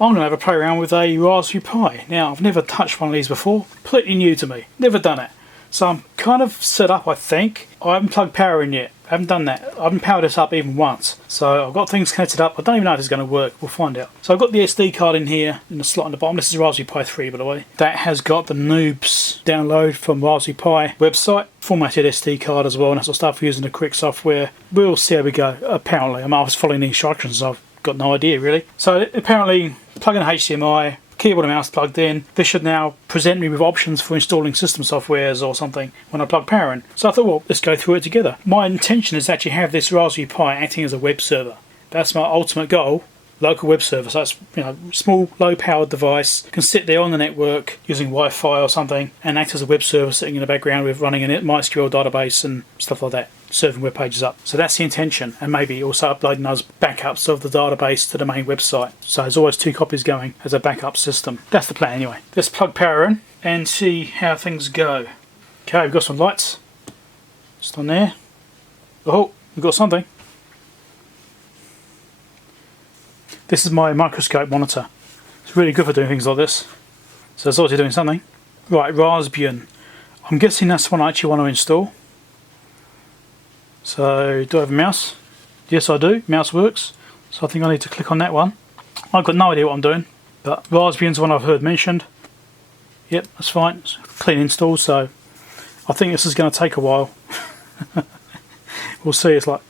I'm going to have a play around with a Raspberry Pi. Now, I've never touched one of these before, completely new to me, never done it. So I'm kind of set up, I think. I haven't plugged power in yet, I haven't done that. I haven't powered this up even once. So I've got things connected up, I don't even know if it's going to work, we'll find out. So I've got the SD card in here, in the slot on the bottom. This is Raspberry Pi 3 by the way. That has got the Noobs download from Raspberry Pi website, formatted SD card as well, and that sort of stuff using the quick software. We'll see how we go, apparently. I was following the instructions, I've got no idea really. So apparently, plug in HDMI, keyboard and mouse plugged in. This should now present me with options for installing system softwares or something when I plug power in. So I thought, well, let's go through it together. My intention is to actually have this Raspberry Pi acting as a web server. That's my ultimate goal. Local web server, so it's, you know, small, low-powered device, can sit there on the network using Wi-Fi or something and act as a web server sitting in the background with running a MySQL database and stuff like that, serving web pages up. So that's the intention, and maybe also uploading those backups of the database to the main website. So there's always 2 copies going as a backup system. That's the plan anyway. Let's plug power in and see how things go. Okay, we've got some lights just on there. Oh, we've got something. This is my microscope monitor. It's really good for doing things like this. So it's obviously doing something. Right, Raspbian. I'm guessing that's the one I actually want to install. So, do I have a mouse? Yes, I do. Mouse works. So I think I need to click on that one. I've got no idea what I'm doing, but Raspbian's one I've heard mentioned. Yep, that's fine. It's a clean install, so I think this is going to take a while. We'll see. It's like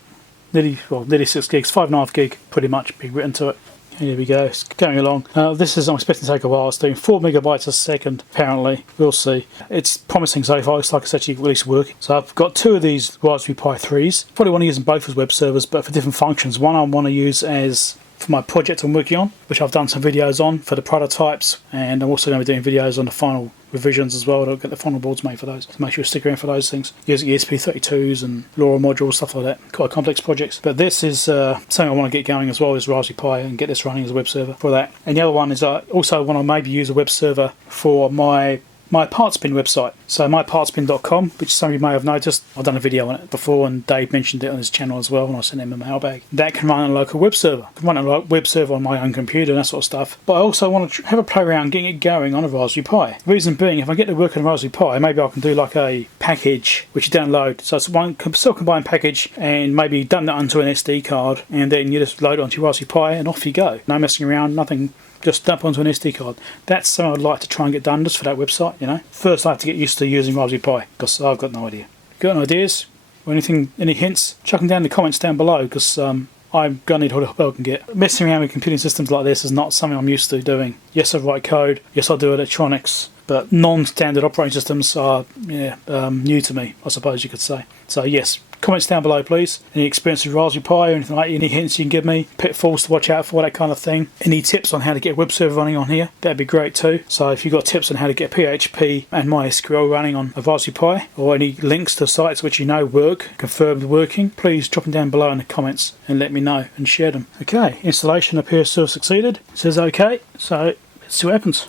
nearly 6 gigs, 5.5 gig pretty much being written to it. Here we go, it's going along. This is, I'm expecting to take a while. It's doing 4 megabytes a second apparently. We'll see. It's promising so far. Looks like it's actually at least working. So I've got 2 of these Raspberry Pi 3s. Probably want to use them both as web servers, but for different functions. One I want to use as for my project I'm working on, which I've done some videos on for the prototypes, and I'm also going to be doing videos on the final revisions as well. I'll get the final boards made for those, so make sure you stick around for those things. Using ESP32s and LoRa modules, stuff like that. Quite complex projects. But this is something I want to get going as well, is Raspberry Pi, and get this running as a web server for that. And the other one is I also want to maybe use a web server for my PartsBin website. So mypartsbin.com, which some of you may have noticed. I've done a video on it before, and Dave mentioned it on his channel as well when I sent him a mailbag. That can run on a local web server. I can run a web server on my own computer and that sort of stuff. But I also want to have a play around getting it going on a Raspberry Pi. Reason being, if I get to work on a Raspberry Pi, maybe I can do like a package which you download. So it's one self-combined package, and maybe dump that onto an SD card, and then you just load it onto your Raspberry Pi and off you go. No messing around, nothing. Just dump onto an SD card. That's something I'd like to try and get done just for that website, you know. First I have to get used to using Raspberry Pi, because I've got no idea. If you've got any ideas or anything, any hints, chuck them down in the comments down below, because I'm going to need all the help I can get. Messing around with computing systems like this is not something I'm used to doing. Yes, I write code, yes I do electronics, but non-standard operating systems are new to me, I suppose you could say. So yes, comments down below please. Any experience with Raspberry Pi or anything like that, any hints you can give me, pitfalls to watch out for, that kind of thing. Any tips on how to get a web server running on here, that'd be great too. So if you've got tips on how to get PHP and MySQL running on a Raspberry Pi, or any links to sites which you know work, confirmed working, please drop them down below in the comments and let me know and share them. Okay, installation appears to have succeeded. It says okay, so let's see what happens.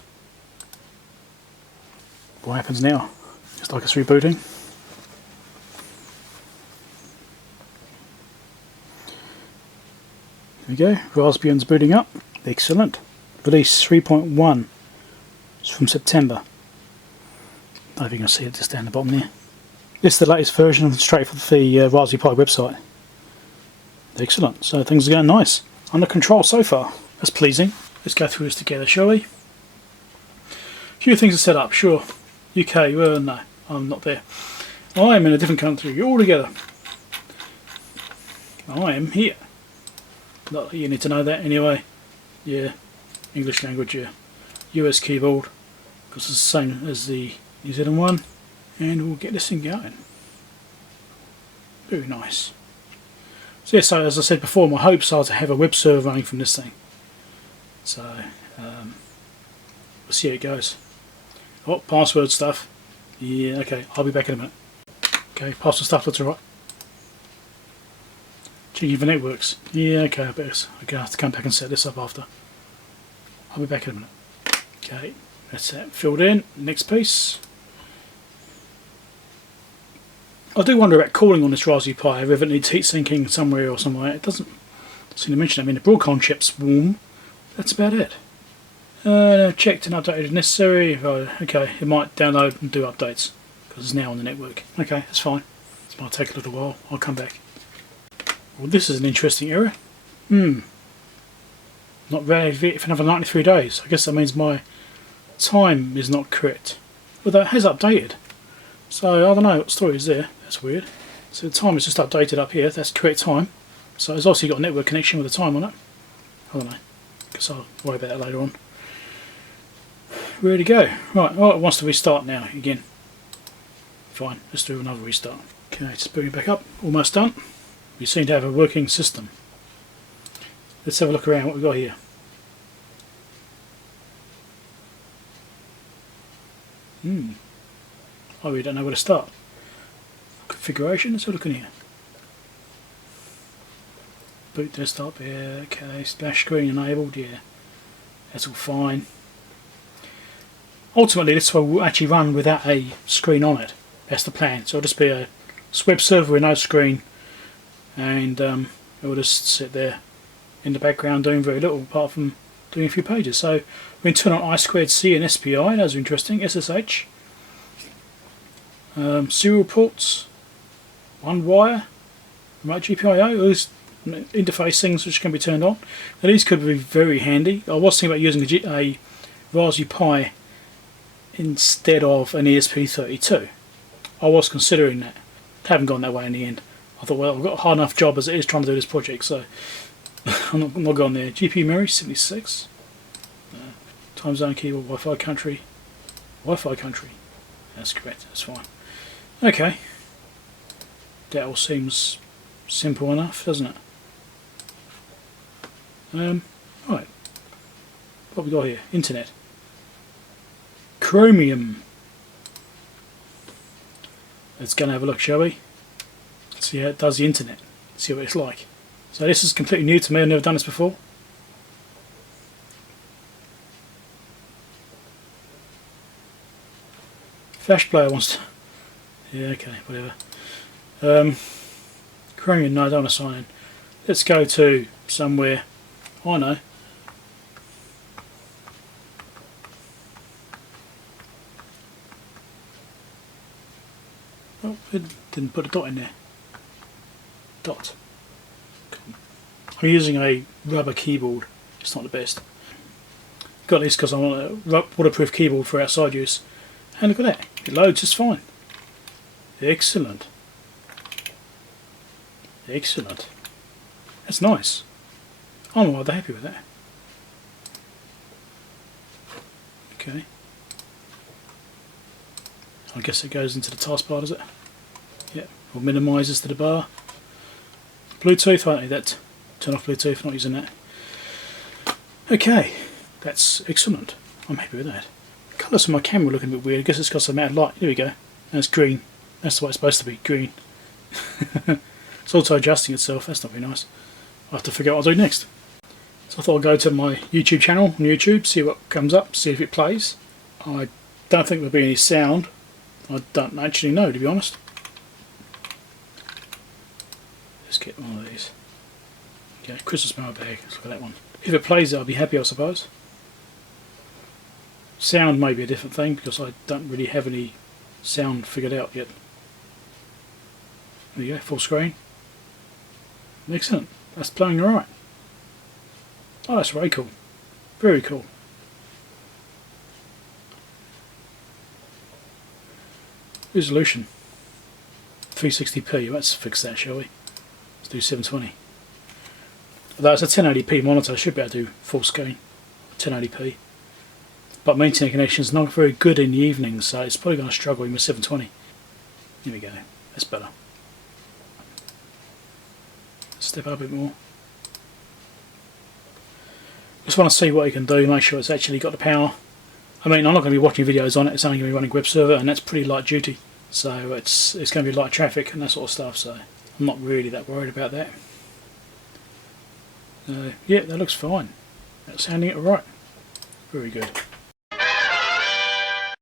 What happens now? It's like it's rebooting. There we go, Raspbian's booting up. Excellent. Release 3.1. It's from September. I don't know if you can see it just down the bottom there. This is the latest version straight from the Raspberry Pi website. Excellent. So things are going nice. Under control so far. That's pleasing. Let's go through this together, shall we? A few things to set up, sure. UK, well no, I'm not there. I am in a different country altogether. I am here. Not that you need to know that anyway. Yeah, English language, yeah. US keyboard, because it's the same as the New Zealand one. And we'll get this thing going. Very nice. So yeah, so as I said before, my hopes are to have a web server running from this thing. So, we'll see how it goes. Oh, password stuff. Yeah, okay, I'll be back in a minute. Okay, password stuff looks alright. Checking if the net works. Yeah, okay, I better. I'm going to have to come back and set this up after. I'll be back in a minute. Okay, that's that filled in. Next piece. I do wonder about cooling on this Raspberry Pi, whether it needs heat sinking somewhere or somewhere. It doesn't seem to mention it. I mean, the Broadcom chip's warm. That's about it. Checked and updated if necessary. Okay, it might download and do updates because it's now on the network. Okay, that's fine. This might take a little while. I'll come back. Well, this is an interesting error. Not valid for another 93 days. I guess that means my time is not correct. Although it has updated. So I don't know what story is there. That's weird. So the time is just updated up here. That's correct time. So it's obviously got a network connection with the time on it. I don't know. Guess I'll worry about that later on. Ready to go. Right, well, it wants to restart now again. Fine, let's do another restart. Okay, just bring it back up. Almost done. We seem to have a working system. Let's have a look around what we've got here. I really don't know where to start. Configuration, let's have a look in here. Boot desktop, yeah, okay, splash screen enabled, yeah. That's all fine. Ultimately this will actually run without a screen on it. That's the plan. So it'll just be a web server with no screen, and it will just sit there in the background doing very little apart from doing a few pages. So we can turn on I2C and SPI, those are interesting, SSH. Serial ports, one wire, remote GPIO, all these interface things which can be turned on. Now these could be very handy. I was thinking about using a Raspberry Pi instead of an ESP32. I was considering that. Haven't gone that way in the end. I thought, well, I've got a hard enough job as it is trying to do this project, so I'm not going there. GPU memory 76. Time zone keyboard, Wi-Fi country. Wi-Fi country. That's correct. That's fine. Okay. That all seems simple enough, doesn't it? Right. What have we got here? Internet. Chromium. Let's go and have a look, shall we? See how it does the internet. See what it's like. So this is completely new to me. I've never done this before. Flash player wants to... Yeah, okay, whatever. Chromium, no, I don't want to sign in. Let's go to somewhere. I know. Oh, it didn't put a dot in there. Dot. I'm using a rubber keyboard. It's not the best. Got this because I want a waterproof keyboard for outside use. And look at that. It loads just fine. Excellent. Excellent. That's nice. I'm rather happy with that. Okay. I guess it goes into the taskbar, does it? Yep. Or minimises to the bar. Bluetooth, I don't need that. Turn off Bluetooth, not using that. Okay. That's excellent. I'm happy with that. Colours of my camera looking a bit weird. I guess it's got some out of light. Here we go. That's green. That's the way it's supposed to be. Green. It's auto adjusting itself. That's not very nice. I'll have to figure out what I'll do next. So I thought I'd go to my YouTube channel on YouTube, see what comes up, see if it plays. I don't think there'll be any sound. I don't actually know, to be honest. Let's get one of these. Okay, Christmas mailbag. Let's look at that one. If it plays, I'll be happy, I suppose. Sound may be a different thing because I don't really have any sound figured out yet. There you go, full screen. Excellent. That's playing alright. Oh, that's very cool. Very cool. Resolution 360p. Let's fix that, shall we? Let's do 720. Although it's a 1080p monitor, I should be able to do full screen 1080p. But my internet connection is not very good in the evenings, so it's probably going to struggle with 720. Here we go. That's better. Step up a bit more. Just want to see what you can do, make sure it's actually got the power. I mean, I'm not going to be watching videos on it, it's only going to be running web server, and that's pretty light duty. So it's going to be light traffic and that sort of stuff, so I'm not really that worried about that. Yeah, that looks fine. That's handling it right. Very good.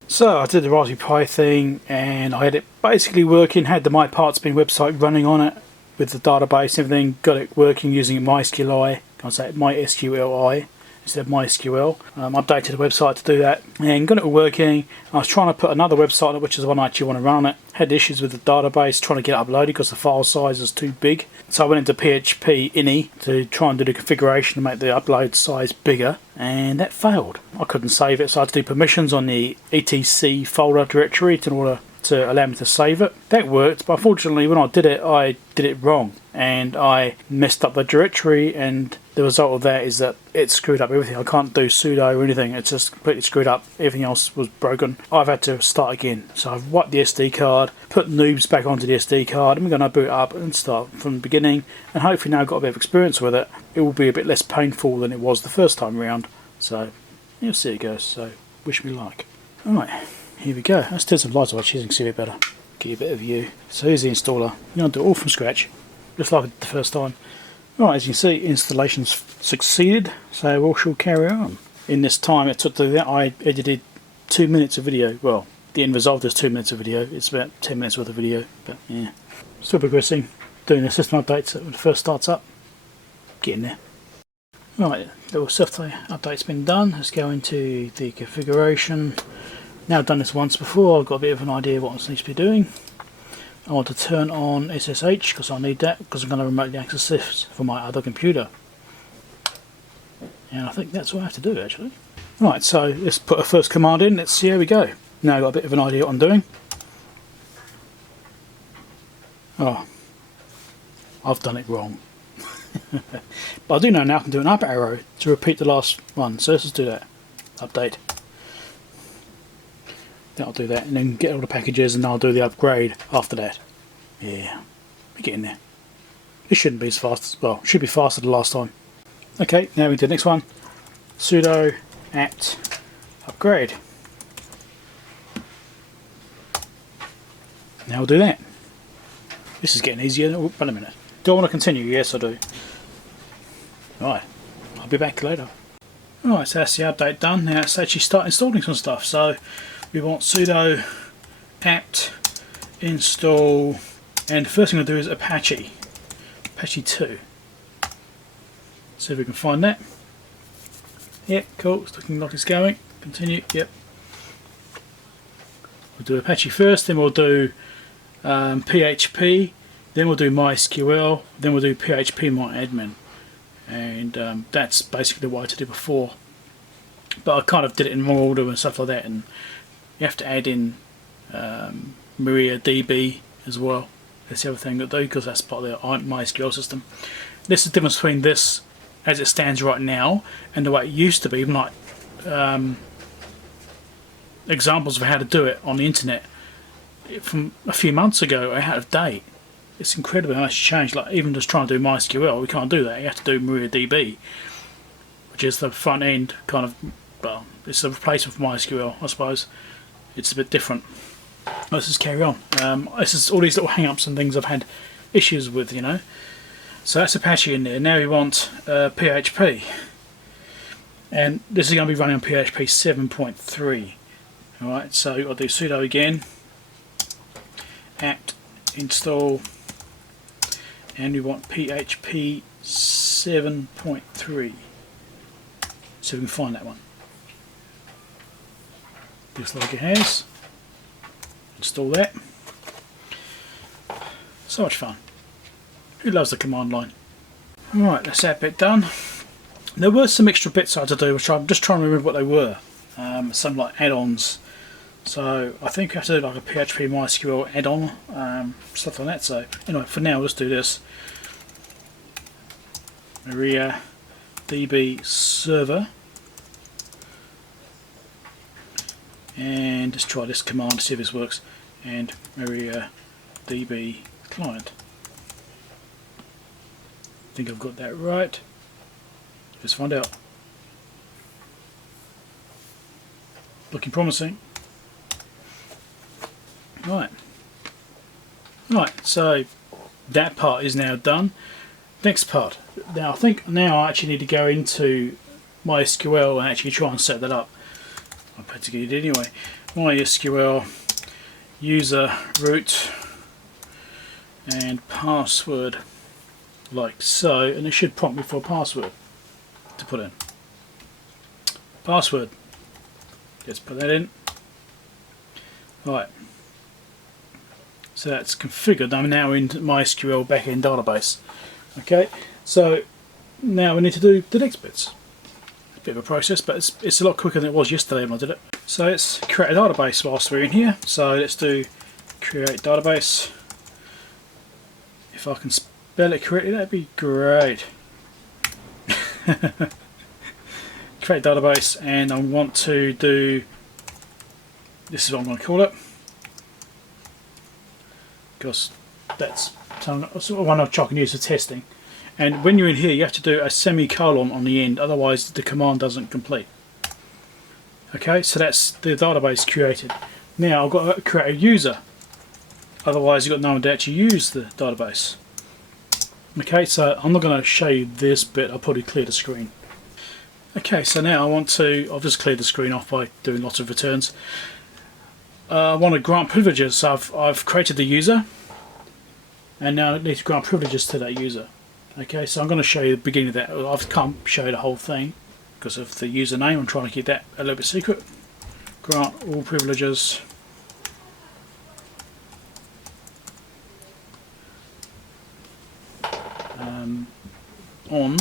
So I did the Raspberry Pi thing, and I had it basically working, had the MyPartsBin website running on it with the database and everything, got it working using MySQL, can't say it, MySQL, instead of MySQL. Updated the website to do that and got it all working. I was trying to put another website on it, which is the one I actually want to run on it. Had issues with the database trying to get it uploaded because the file size is too big. So I went into php.ini to try and do the configuration to make the upload size bigger, and that failed. I couldn't save it, so I had to do permissions on the etc folder directory in order to allow me to save it. That worked, but unfortunately when I did it wrong, and I messed up the directory, and the result of that is that it screwed up everything. I can't do sudo or anything, it's just completely screwed up. Everything else was broken. I've had to start again. So I've wiped the SD card, put Noobs back onto the SD card, and we're going to boot up and start from the beginning, and hopefully now I've got a bit of experience with it, it will be a bit less painful than it was the first time around. So you'll see it goes, so wish me luck. Alright, here we go. Let's turn some lights on so you can see it better. Get you a bit of view. So here's the installer. You're going to do it all from scratch, just like I did the first time. Right, as you can see, installation's succeeded, so we shall carry on. In this time it took to do that, I edited 2 minutes of video. Well, the end result is 2 minutes of video. It's about 10 minutes worth of video, but yeah. Still progressing, doing the system updates when it first starts up. Getting there. Right, little software update's been done. Let's go into the configuration. Now I've done this once before, I've got a bit of an idea of what I need to be doing. I want to turn on SSH because I need that, because I'm going to remotely access this for my other computer. And I think that's what I have to do actually. Right, so let's put a first command in, let's see how we go. Now I've got a bit of an idea what I'm doing. Oh, I've done it wrong. But I do know now I can do an up arrow to repeat the last one, so let's just do that. Update. That'll do that, and then get all the packages, and I'll do the upgrade after that. Yeah, we're getting there. It shouldn't be as fast, well, it should be faster than last time. Okay, now we do the next one. Sudo apt upgrade. Now we'll do that. This is getting easier. Oh, wait a minute. Do I want to continue? Yes, I do. Right, I'll be back later. Right, so that's the update done. Now let's actually start installing some stuff. So we want sudo apt install, and the first thing we'll do is Apache 2. See if we can find that. Yep, cool, it's looking like it's going. Continue, yep. We'll do Apache first, then we'll do PHP, then we'll do MySQL, then we'll do phpMyAdmin. And that's basically what I had to do before. But I kind of did it in more order and stuff like that, and you have to add in MariaDB as well. That's the other thing to do, because that's part of the MySQL system. This is the difference between this as it stands right now and the way it used to be, even like examples of how to do it on the internet from a few months ago are out of date. It's incredible how much changed. Like even just trying to do MySQL, we can't do that. You have to do MariaDB, which is the front end kind of, well, it's a replacement for MySQL, I suppose. It's a bit different. Let's just carry on. This is all these little hang-ups and things I've had issues with, you know. So that's Apache in there. Now we want PHP, and this is going to be running on PHP 7.3. Alright, so I'll do sudo again, apt install, and we want PHP 7.3. So we can find that one. Looks like it has. Install that. So much fun. Who loves the command line? Alright, that's that bit done. There were some extra bits I had to do, which I'm just trying to remember what they were. Some like add-ons. So I think I have to do like a PHP MySQL add-on, stuff like that. So anyway, for now let's do this. MariaDB-Server. And let's try this command to see if this works. And MariaDB client. I think I've got that right. Let's find out. Looking promising. Right. Right, so that part is now done. Next part. Now I think now I actually need to go into MySQL and actually try and set that up. I practically did anyway. MySQL user root and password like so, and it should prompt me for a password to put in. password. Let's put that in. Right. So that's configured. I'm now in MySQL backend database. Okay. So now we need to do the next bits. A bit of a process, but it's a lot quicker than it was yesterday when I did it. So let's create a database whilst we're in here. So let's do create database. If I can spell it correctly, that'd be great. Create database, and I want to do, this is what I'm going to call it, because that's sort of one I can use for testing. And when you're in here, you have to do a semicolon on the end, otherwise the command doesn't complete. Okay, so that's the database created. Now I've got to create a user, otherwise you've got no one to actually use the database. Okay, so I'm not going to show you this bit, I'll probably clear the screen. Okay, so now I've just cleared the screen off by doing lots of returns. I want to grant privileges, so I've created the user, and now I need to grant privileges to that user. Okay, so I'm going to show you the beginning of that. I can't show you the whole thing because of the username. I'm trying to keep that a little bit secret. Grant all privileges. On.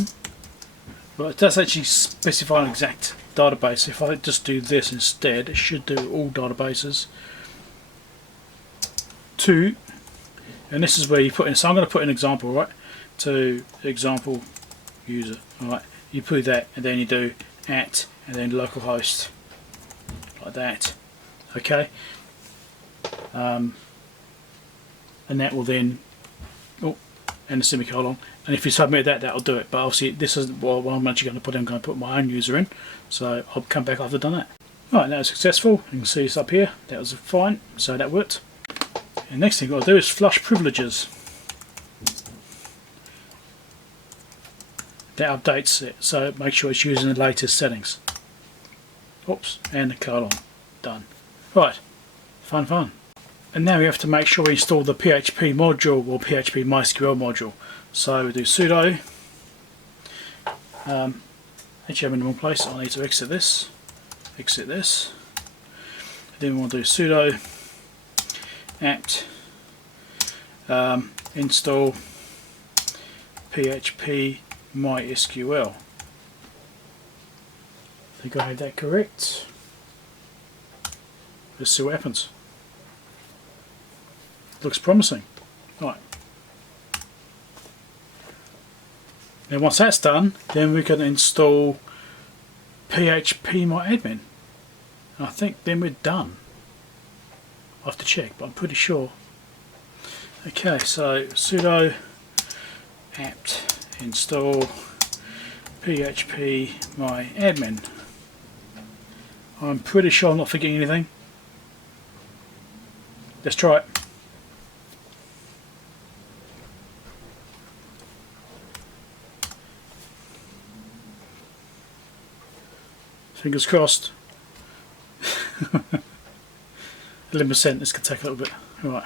But it does actually specify an exact database. If I just do this instead, it should do all databases. To, and this is where you put in, so I'm going to put an example, right? To example user, alright. You put that, and then you do @ and then localhost, like that. Okay. And that will then, and a semicolon. And if you submit that, that'll do it. But obviously, this isn't what I'm actually going to put in. I'm going to put my own user in. So I'll come back after I've done that. Right, that was successful. You can see this up here. That was fine. So that worked. And next thing I've got to do is flush privileges. That updates it. So make sure it's using the latest settings. Oops, and the colon. Done. Right, fun. And now we have to make sure we install the PHP module or PHP MySQL module. So we do sudo. Actually, I'm in the wrong place. I need to exit this. Exit this. Then we want to do sudo apt install PHP MySQL. I think I had that correct. Let's see what happens. Looks promising. Right. Now once that's done, then we can install phpMyAdmin. I think then we're done. I have to check, but I'm pretty sure. Okay, so sudo apt install phpMyAdmin. I'm pretty sure I'm not forgetting anything. Let's try it. Fingers crossed. 11%, this could take a little bit. Right.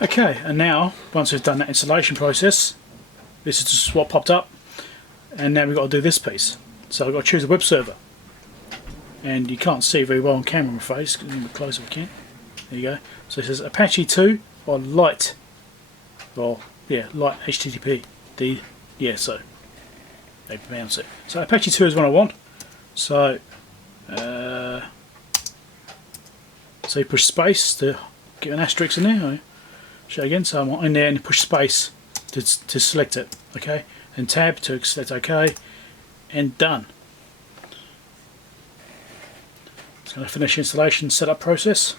Okay, and now, once we've done that installation process, this is just what popped up, and now we've got to do this piece. So I've got to choose a web server. And you can't see very well on camera, I'm afraid. Just a little bit closer if we can. There you go. So it says Apache 2 or light. Well, yeah, light HTTP. So they pronounce it. So Apache 2 is what I want. So so you push space to get an asterisk in there. I'll show you again. So I'm in there and push space to select it. Okay, and tab to select OK, and done. It's going to finish installation setup process.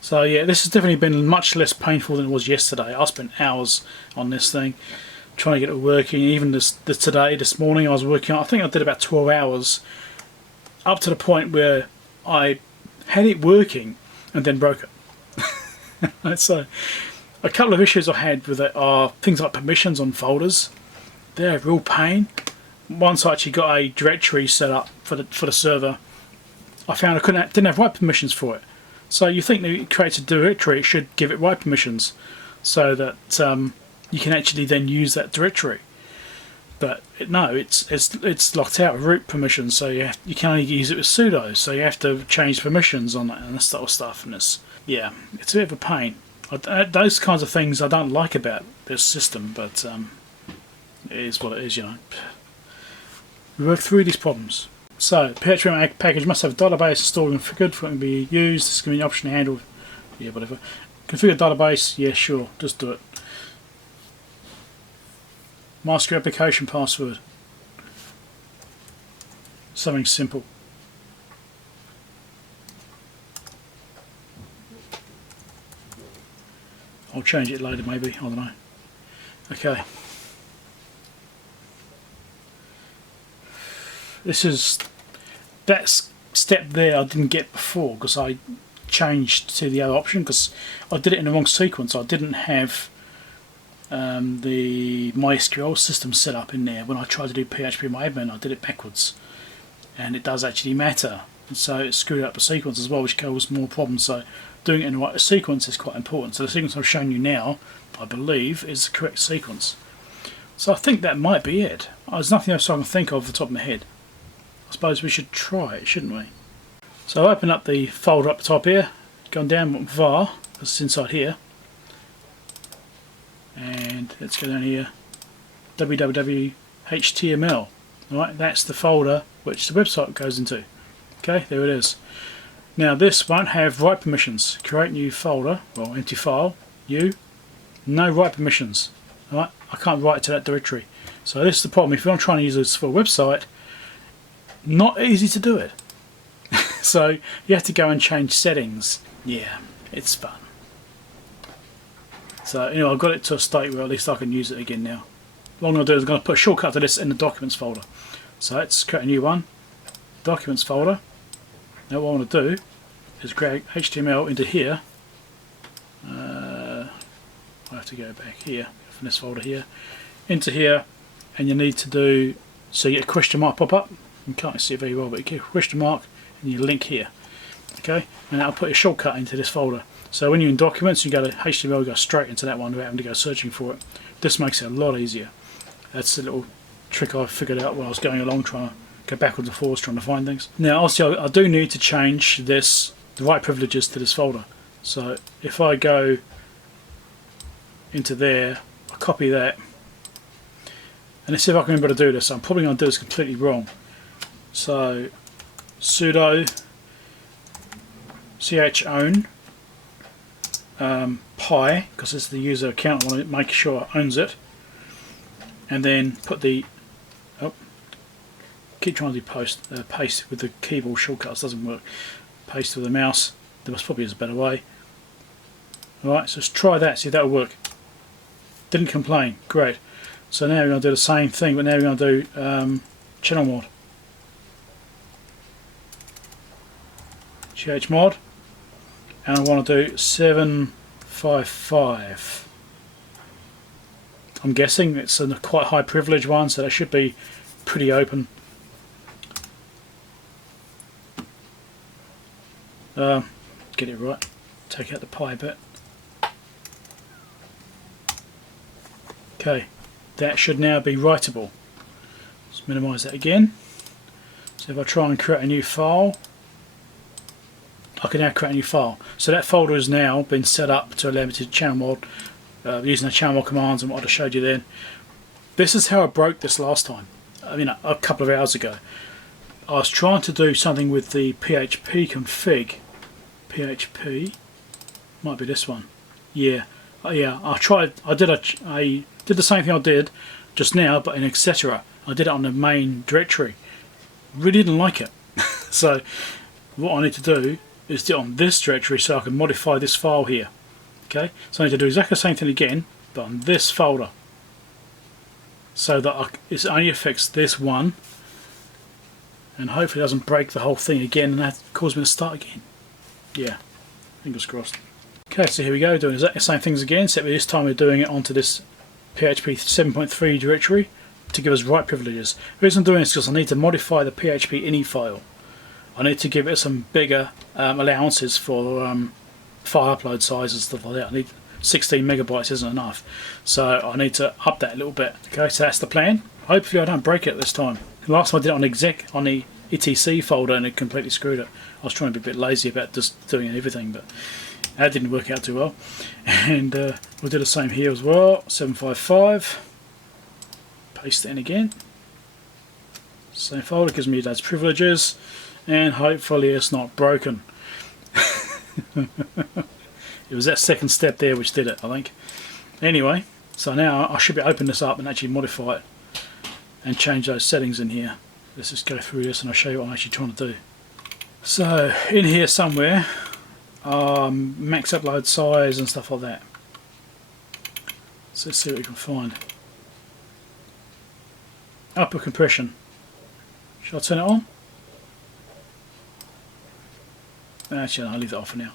So yeah, this has definitely been much less painful than it was yesterday. I spent hours on this thing trying to get it working. Even this morning I was working on, I think I did about 12 hours, up to the point where I had it working and then broke it. So a couple of issues I had with it are things like permissions on folders. They're a real pain. Once I actually got a directory set up for the server, I found I didn't have write permissions for it. So you think that it creates a directory, it should give it write permissions so that you can actually then use that directory. But no, it's locked out with root permissions, so you can only use it with sudo. So you have to change permissions on it and this sort of stuff. And it's a bit of a pain. Those kinds of things I don't like about this system, but it is what it is, you know. We work through these problems. So PHP package must have a database installed and configured for it to be used. This is going to be an option to handle. Yeah, whatever. Configure database. Yeah, sure. Just do it. Master application password. Something simple. I'll change it later maybe, I don't know. Okay. That step there I didn't get before because I changed to the other option because I did it in the wrong sequence. I didn't have the MySQL system set up in there. When I tried to do phpMyAdmin, I did it backwards, and it does actually matter, and so it screwed up the sequence as well, which caused more problems. So doing it in the right sequence is quite important. So the sequence I've shown you now, I believe, is the correct sequence. So I think that might be it. There's nothing else I can think of off the top of my head. I suppose we should try it, shouldn't we? So open up the folder up the top here, gone down var, because it's inside here, and let's go down here, www.html. Right, that's the folder which the website goes into. Okay, there it is. Now this won't have write permissions. Create new folder, well, empty file, no write permissions. Right, I can't write to that directory. So this is the problem. If I'm trying to use this for a website, not easy to do it. So you have to go and change settings. Yeah, it's fun. So anyway, I've got it to a state where at least I can use it again now. What I'm going to do is I'm going to put a shortcut to this in the documents folder. So let's create a new one. Documents folder. Now what I want to do is drag HTML into here. I have to go back here from this folder here into here, and you need to do, so you get a question mark pop up. You can't see it very well, but you get a question mark and you link here. Okay, and I'll put a shortcut into this folder. So when you're in documents, you go to HTML, you go straight into that one without having to go searching for it. This makes it a lot easier. That's a little trick I figured out while I was going along, trying to go backwards and forwards, trying to find things. Now, also, I do need to change the write privileges to this folder. So if I go into there, I copy that, and let's see if I can remember to do this. I'm probably going to do this completely wrong. So sudo chown pi, because it's the user account, I want to make sure it owns it, and then put the keep trying to do paste with the keyboard shortcuts, doesn't work. Paste with the mouse, there must probably is a better way. Alright, so let's try that, see if that'll work. Didn't complain, great. So now we're going to do the same thing, but now we're going to do channel mod. chmod, and I want to do 755. I'm guessing it's a quite high privilege one, so that should be pretty open. Get it right, take out the pi bit. Okay, that should now be writable. Let's minimize that again. So if I try and create a new file, I can now create a new file. So that folder has now been set up to allow me to channel mod using the channel mod commands and what I just showed you then. This is how I broke this last time. I mean, a couple of hours ago. I was trying to do something with the PHP config. PHP might be this one. Yeah, yeah. I did the same thing I did just now, but in etc. I did it on the main directory. Really didn't like it. So what I need to do is do it on this directory so I can modify this file here. Okay, so I need to do exactly the same thing again, but on this folder, so that it only affects this one, and hopefully it doesn't break the whole thing again and that cause me to start again. Yeah, fingers crossed. Okay, so here we go, doing exactly the same things again, except this time we're doing it onto this PHP 7.3 directory to give us write privileges. The reason I'm doing this is because I need to modify the php.ini file. I need to give it some bigger allowances for file upload size and stuff like that. I need 16 megabytes isn't enough, so I need to up that a little bit. Okay, so that's the plan. Hopefully I don't break it this time. Last time I did it on exec on the etc folder and it completely screwed it. I was trying to be a bit lazy about just doing everything, but that didn't work out too well. And we'll do the same here as well. 755. Paste it in again. Same folder, gives me those privileges, and hopefully it's not broken. It was that second step there which did it, I think. Anyway, so now I should be opening this up and actually modify it and change those settings in here. Let's just go through this and I'll show you what I'm actually trying to do. So in here somewhere, max upload size and stuff like that. So let's see what we can find. Upper compression. Shall I turn it on? Actually, I'll leave that off for now.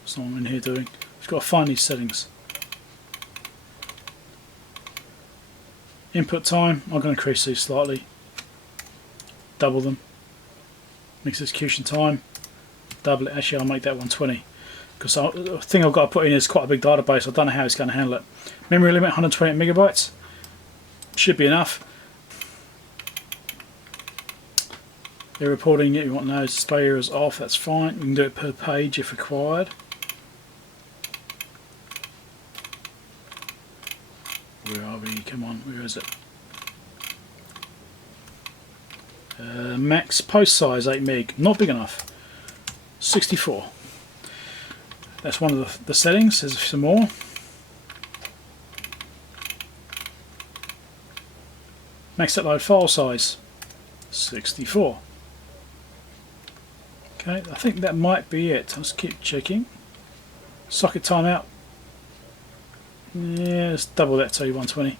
That's not what I'm in here doing. I've got to find these settings. Input time, I'm going to increase these slightly. Double them. Mix execution time, double it. Actually, I'll make that 120. Because the thing I've got to put in is quite a big database. I don't know how it's going to handle it. Memory limit 128 megabytes. Should be enough. They're reporting it, you want to know display errors off, that's fine. You can do it per page if required. Where are we? Come on, where is it? Max post size 8 meg, not big enough. 64. That's one of the settings. There's some more. Max upload file size 64. Okay, I think that might be it. Let's keep checking. Socket timeout. Yeah, let's double that to 120.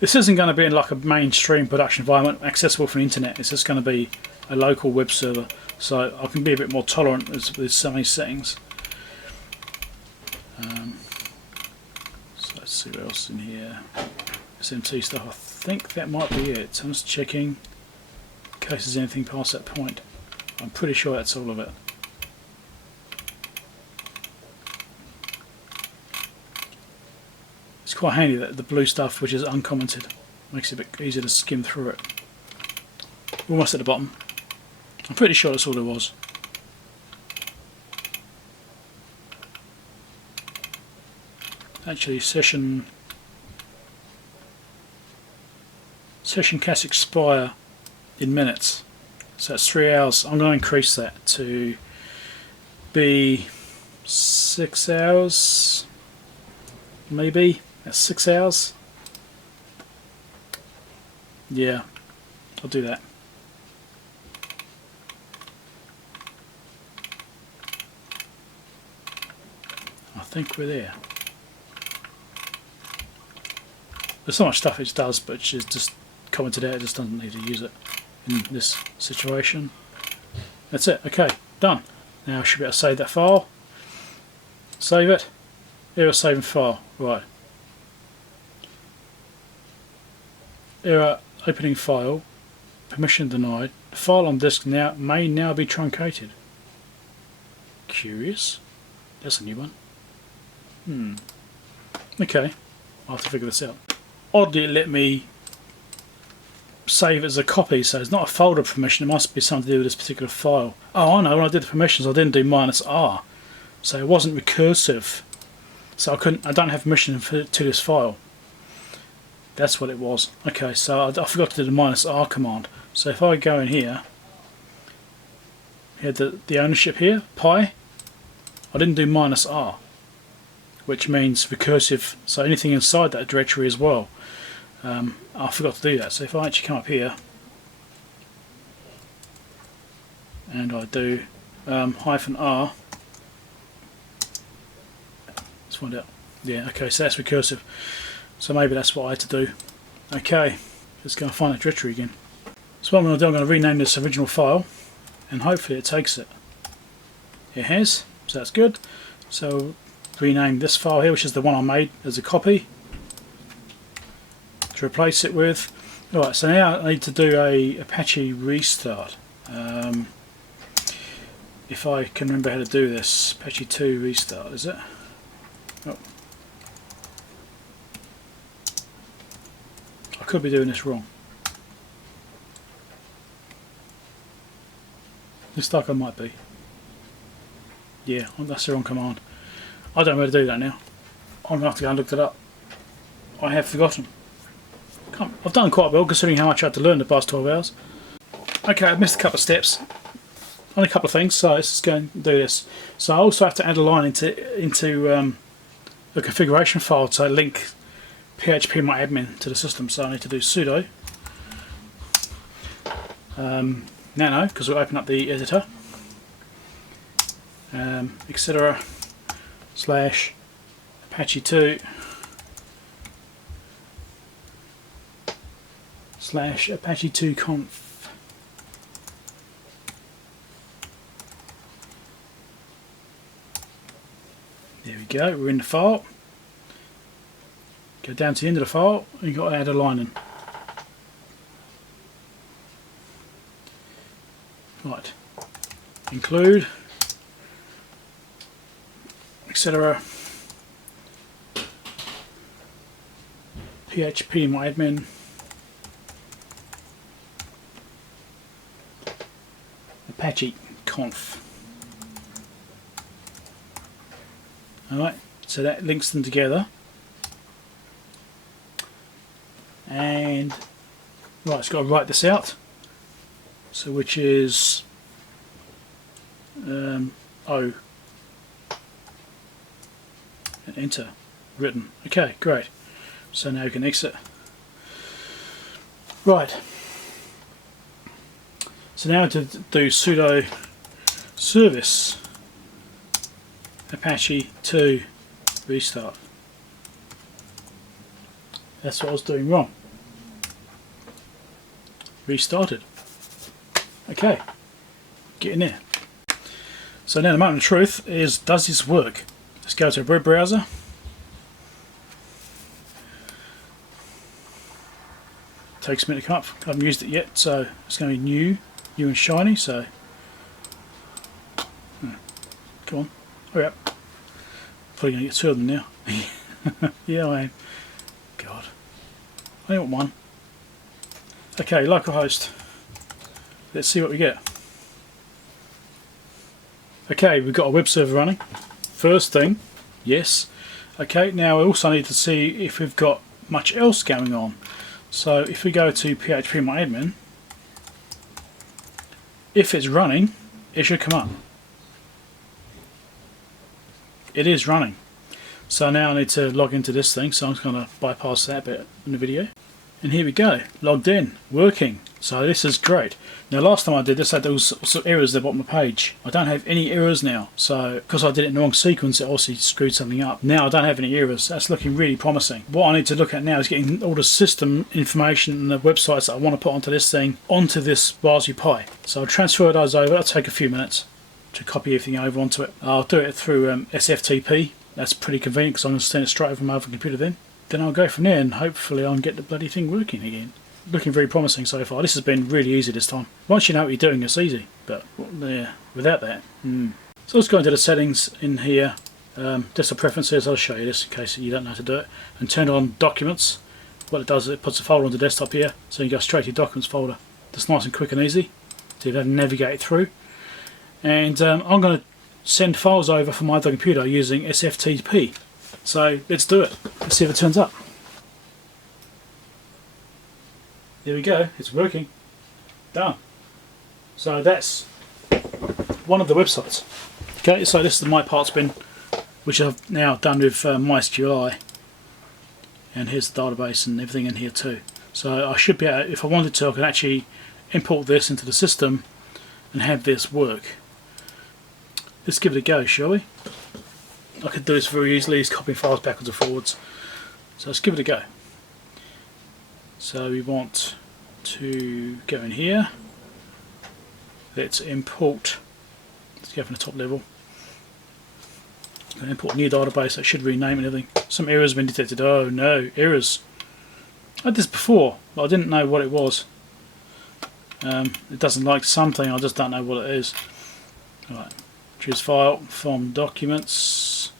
This isn't going to be in like a mainstream production environment accessible from the internet. It's just going to be a local web server, so I can be a bit more tolerant with some of these settings. So let's see what else in here. SMT stuff. I think that might be it. I'm just checking in case there's anything past that point. I'm pretty sure that's all of it. It's quite handy that the blue stuff, which is uncommented, makes it a bit easier to skim through it. Almost at the bottom. I'm pretty sure that's all there was. Actually, session casts expire in minutes. So that's 3 hours. I'm going to increase that to be 6 hours. Maybe. That's 6 hours. Yeah, I'll do that. I think we're there. There's so much stuff it does, but she's just commented out, it just doesn't need to use it in this situation. That's it. Okay, done. Now I should be able to save that file. Save it. Error saving file. Right. Error opening file. Permission denied. The file on disk may now be truncated. Curious. That's a new one. Okay. I'll have to figure this out. Oddly, it let me save it as a copy, so it's not a folder permission. It must be something to do with this particular file. Oh, I know. When I did the permissions, I didn't do -R, so it wasn't recursive. So I don't have permission to this file. That's what it was. Okay, so I forgot to do the -R command. So if I go in here, had the ownership here, pi. I didn't do -R, which means recursive. So anything inside that directory as well. I forgot to do that. So if I actually come up here and I do -R, let's find out. Yeah, okay, so that's recursive. So maybe that's what I had to do. Okay, just going to find that directory again. So what I'm going to do, I'm going to rename this original file and hopefully it takes it. It has, so that's good. So rename this file here, which is the one I made as a copy, to replace it with. Alright, so now I need to do a Apache restart. If I can remember how to do this, Apache 2 restart, is it? Oh. I could be doing this wrong. Looks like I might be. Yeah, that's the wrong command. I don't know how to do that now. I'm going to have to go and look that up. I have forgotten. I've done quite well considering how much I had to learn the past 12 hours. Okay, I've missed a couple of steps. On a couple of things, so let's just go and do this. So I also have to add a line into the configuration file to link phpMyAdmin to the system. So I need to do sudo nano, because we'll open up the editor, etc. / Apache2 / Apache2 conf. There we go, we're in the file. Go down to the end of the file and you've got to add a line in. Right. Include, etc. phpMyAdmin Apache conf. Alright, so that links them together. And right, it's got to write this out. So which is O and enter, written. Okay, great. So now we can exit. Right. So now to do sudo service Apache 2 restart. That's what I was doing wrong. Restarted. Okay, get in there. So now the moment of truth is, does this work? Let's go to a web browser. Takes a minute to come up. I haven't used it yet, so it's going to be new and shiny. So come on, hurry up. Probably going to get two of them now. Yeah, I am. God, I want one. Okay, localhost. Let's see what we get. Okay, we've got a web server running. First thing, yes. Okay, now we also need to see if we've got much else going on. So if we go to phpMyAdmin, if it's running, it should come up. It is running. So now I need to log into this thing, so I'm just going to bypass that bit in the video. And here we go, logged in, working. So this is great. Now last time I did this, I had those sorts of errors at the bottom of the page. I don't have any errors now. So because I did it in the wrong sequence, it obviously screwed something up. Now I don't have any errors. That's looking really promising. What I need to look at now is getting all the system information and the websites that I want to put onto this thing, onto this Raspberry Pi. So I'll transfer those over. That'll take a few minutes to copy everything over onto it. I'll do it through SFTP. That's pretty convenient because I'm going to send it straight over my other computer then. Then I'll go from there and hopefully I'll get the bloody thing working again. Looking very promising so far. This has been really easy this time. Once you know what you're doing, it's easy. But yeah, without that. So let's go into the settings in here. Desktop preferences, I'll show you this in case you don't know how to do it. And turn on documents. What it does is it puts a folder on the desktop here. So you go straight to your documents folder. That's nice and quick and easy. So you have to navigate through. And I'm going to send files over from my other computer using SFTP. So let's do it. Let's see if it turns up. There we go, it's working. Done. So that's one of the websites. Okay, so this is my parts bin, which I've now done with MySQL. And here's the database and everything in here too. So I should be able, if I wanted to, I could actually import this into the system and have this work. Let's give it a go, shall we? I could do this very easily, just copying files backwards and forwards. So let's give it a go. So we want to go in here. Let's import. Let's go from the top level. Import new database. I should rename and everything. Some errors have been detected. Oh no, errors. I did this before, but I didn't know what it was. It doesn't like something. I just don't know what it is. Alright. Choose file from documents.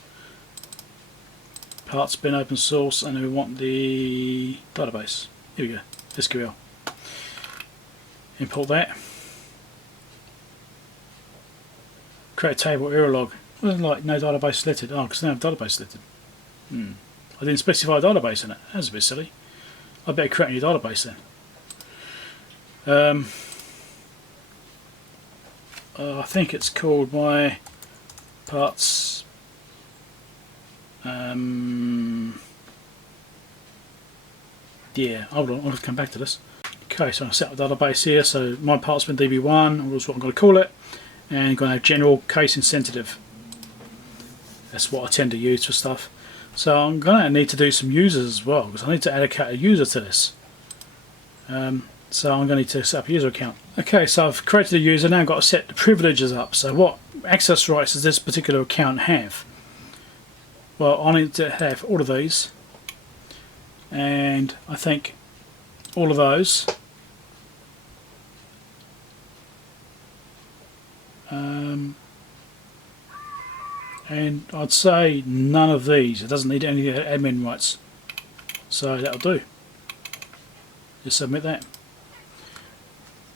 Parts bin open source, and then we want the database. Here we go, SQL. Import that. Create a table error log. Well, like no database selected. Oh, because I don't have database selected. I didn't specify a database in it. That's a bit silly. I better create a new database then. I think it's called my parts. Yeah, hold on, I'll just come back to this. Okay, so I set up a database here. So my parts been DB1 was what I'm going to call it, and I'm going to have general case insensitive. That's what I tend to use for stuff. So I'm going to need to do some users as well, because I need to allocate a user to this. So I'm going to need to set up a user account. Okay, so I've created a user, now I've got to set the privileges up. So what access rights does this particular account have? Well, I need to have all of these, and I think all of those. And I'd say none of these. It doesn't need any admin rights, so that'll do. Just submit that,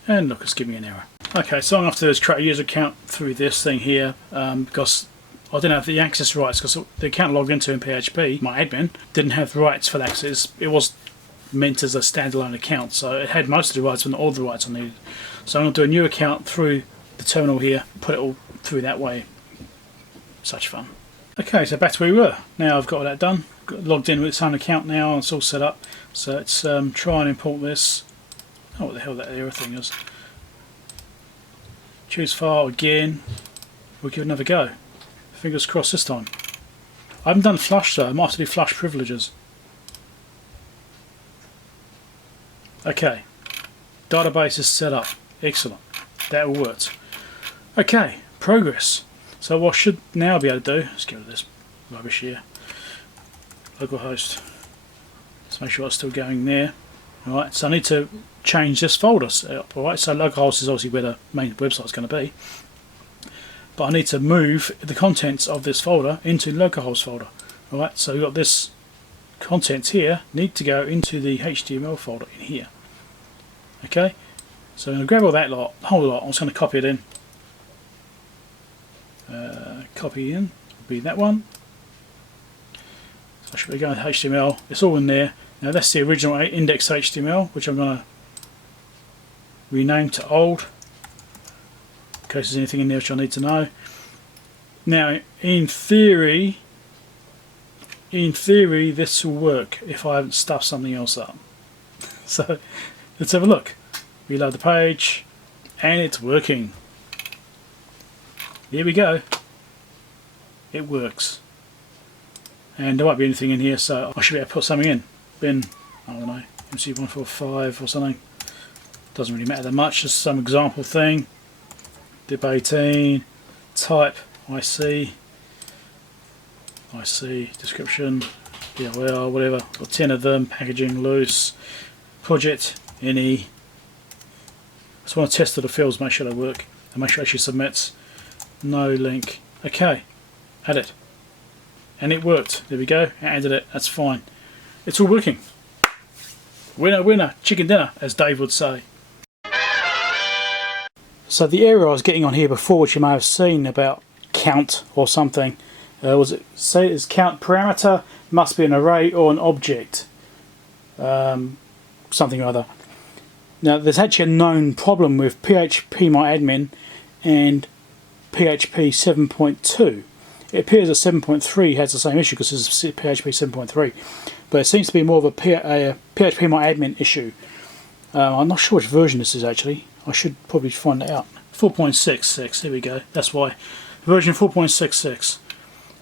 and look, it's giving me an error. Okay, so all I have to do is create a user account through this thing here, because I didn't have the access rights, because the account logged into in PHP MyAdmin didn't have the rights for access. It was meant as a standalone account, so it had most of the rights but not all the rights I needed. So I'm going to do a new account through the terminal here, put it all through that way. Such fun. Okay, so back to where we were. Now I've got all that done, got logged in with its own account now, and it's all set up. So let's try and import this. Oh, what the hell that error thing is. Choose file again. We'll give it another go. Fingers crossed this time. I haven't done flush though, I might have to do flush privileges. Okay, database is set up. Excellent, that all worked. Okay, progress. So what I should now be able to do, let's get rid of this rubbish here. Localhost. Let's make sure it's still going there. Alright, so I need to change this folder up. Alright, so localhost is obviously where the main website is going to be. But I need to move the contents of this folder into localhost folder. Alright, so we've got this contents here, need to go into the HTML folder in here. Okay, so I'm going to grab all that lot, whole lot, I'm just going to copy it in. Copy in, be that one. So I should be going to HTML, it's all in there. Now that's the original index HTML, which I'm going to rename to old, in case there's anything in there which I need to know. Now in theory this will work if I haven't stuffed something else up. So let's have a look. Reload the page, and it's working. Here we go. It works. And there won't be anything in here, so I should be able to put something in. Bin, I don't know, MC145 or something. Doesn't really matter that much, just some example thing. Dip18, type, IC, description, DLL, whatever. Got 10 of them, packaging, loose, project, ini. Just want to test all the fields, make sure they work, and make sure it actually submits. No link. Okay, add it. And it worked. There we go, I added it, that's fine. It's all working. Winner, winner, chicken dinner, as Dave would say. So the error I was getting on here before, which you may have seen about count or something, was it say it's count parameter must be an array or an object, something or other. Now there's actually a known problem with phpMyAdmin and PHP 7.2. It appears that 7.3 has the same issue because this is PHP 7.3, but it seems to be more of a phpMyAdmin issue. I'm not sure which version this is actually. I should probably find it out. 4.66, there we go, that's why. Version 4.66.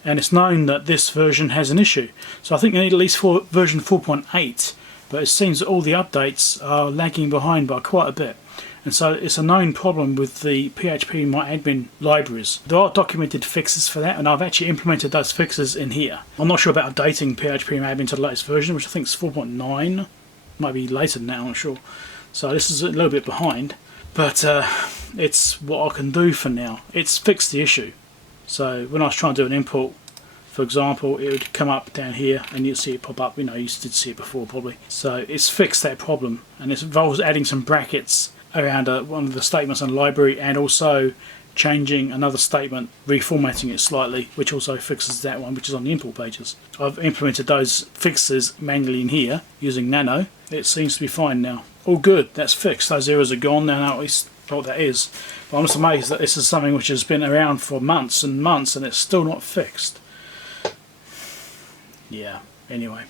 And it's known that this version has an issue. So I think they need at least version 4.8, but it seems that all the updates are lagging behind by quite a bit. And so it's a known problem with the phpMyAdmin libraries. There are documented fixes for that, and I've actually implemented those fixes in here. I'm not sure about updating phpMyAdmin to the latest version, which I think is 4.9. Might be later than that, I'm not sure. So this is a little bit behind, but it's what I can do for now. It's fixed the issue. So when I was trying to do an import For example, it would come up down here and you'll see it pop up. You know, you did see it before probably. So it's fixed that problem, and it involves adding some brackets around one of the statements in the library, and also changing another statement, reformatting it slightly, which also fixes that one, which is on the import pages. I've implemented those fixes manually in here using Nano. It seems to be fine now. All good, that's fixed. Those errors are gone now. At least what that is. But I'm just amazed that this is something which has been around for months and months and it's still not fixed. Yeah, anyway.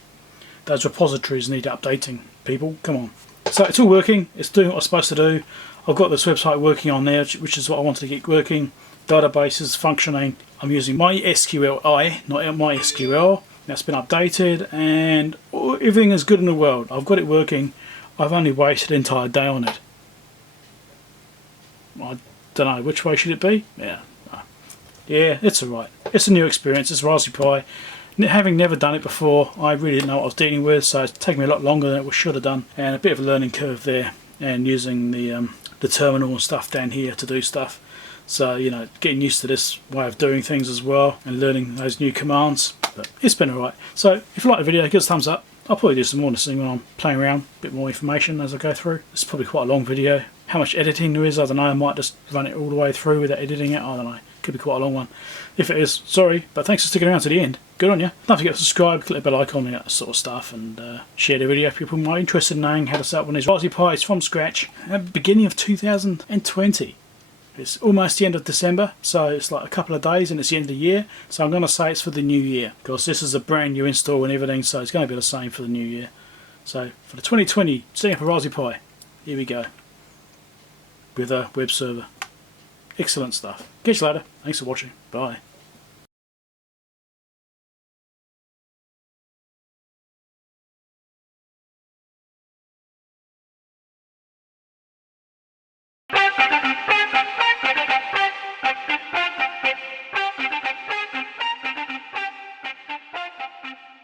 Those repositories need updating, people. Come on. So it's all working. It's doing what it's supposed to do. I've got this website working on there, which is what I wanted to get working. Databases functioning. I'm using MySQL, not MySQL. That's been updated, and everything is good in the world. I've got it working. I've only wasted an entire day on it. I don't know, which way should it be? Yeah, it's alright. It's a new experience. It's Raspberry Pi. Having never done it before, I really didn't know what I was dealing with, so it's taken me a lot longer than it should have done, and a bit of a learning curve there, and using the terminal and stuff down here to do stuff. So, you know, getting used to this way of doing things as well, and learning those new commands. But it's been alright. So if you like the video, give us a thumbs up. I'll probably do some more this thing when I'm playing around, a bit more information as I go through. It's probably quite a long video. How much editing there is, I don't know. I might just run it all the way through without editing it. I don't know. Could be quite a long one. If it is, sorry, but thanks for sticking around to the end. Good on you. Don't forget to subscribe, click the bell icon, and that sort of stuff, and share the video if people might be interested in knowing how to set up one of these Raspberry Pis from scratch at the beginning of 2020. It's almost the end of December, so it's like a couple of days and it's the end of the year. So I'm going to say it's for the new year, because this is a brand new install and everything, so it's going to be the same for the new year. So for the 2020, setting up a Raspberry Pi, here we go. With a web server. Excellent stuff. Catch you later. Thanks for watching. Bye.